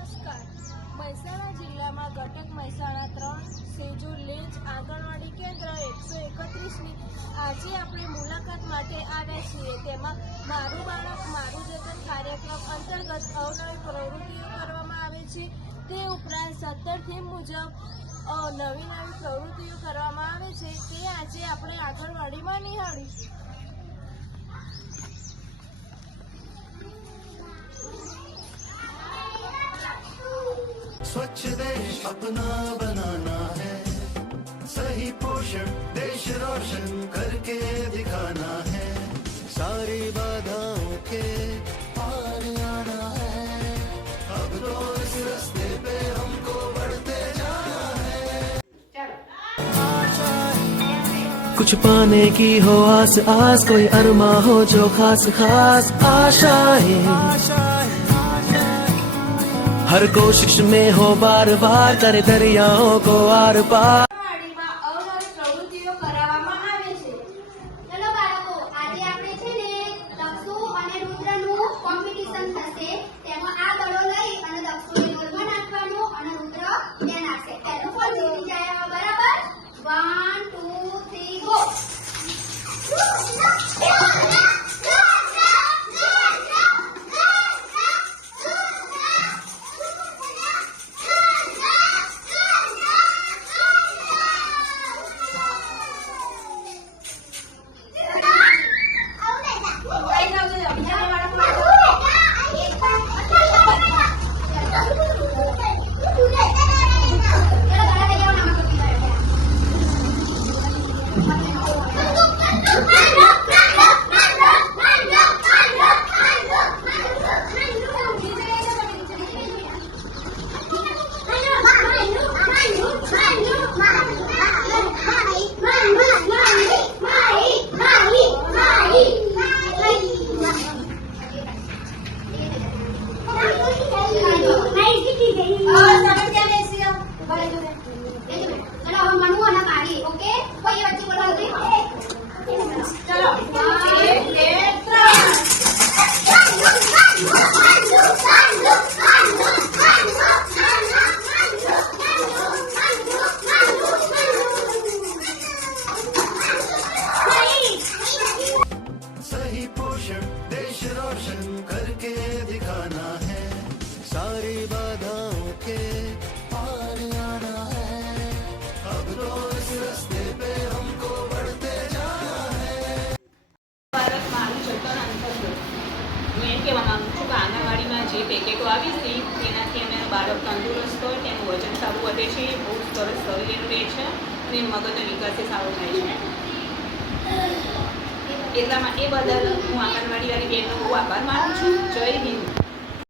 નમસ્કાર. મહેસાણા જિલ્લામાં ગટક મહેસાણા 3 સેજો લેજ આંગણવાડી કેન્દ્ર 131ની આજે આપણે મુલાકાત માટે આવ્યા છીએ. તેમાં મારું બાળક મારું જતન કાર્યક્રમ અંતર્ગત અવનવી પ્રવૃત્તિઓ કરવામાં આવે છે. તે ઉપરાંત 17 થીમ મુજબ નવી પ્રવૃત્તિઓ કરવામાં આવે છે. તે આજે આપણે આંગણવાડીમાં નિહાળીશું. स्वच्छ देश अपना बनाना है, सही पोषण देश रोशन करके दिखाना है, सारी बाधाओं के पार आना है, अब तो इस रास्ते पे हमको बढ़ते जाना है. कुछ पाने की हो आस आस, कोई अरमा हो जो खास खास आशाएं, हर कोशिश में हो बार बार करे दरियाओं को आर पार. અવનવી પ્રવૃત્તિઓ કરાવવામાં આવે છે. ચલો બાળકો, આજે આપણે છે ને દક્ષુ અને રુદ્રનું કોમ્પિટિશન થશે. તેમાં આ દડો લઈ અને દક્ષુને ગોળમાં નાખવાનો અને રુદ્ર ત્યાં નાખશે. પહેલો ફોન જીતી જાય બરાબર. 1 2 3 ગો. सही पोषण देश रोशन करके दिखाना है, सारी बाधाओं के पार आना है, अब तो इस रास्ते पे हमको बढ़ते जाना है. ભારત મારું જતન અંતર્ગત હું એમ કહેવા માગું છું કે આંગણવાડીમાં જે પેકેટો આવી છે તેનાથી અમે બાળક તંદુરસ્ત હોય, તેનું વજન સારું વધે છે, બહુ સરસ શરીર એનું રહે છે અને મગજનો વિકાસ સારો થાય છે. એટલા માટે એ બદલ હું આંગણવાડીવાળી બહેનનો બહુ આભાર માનું છું. જય હિન્દ.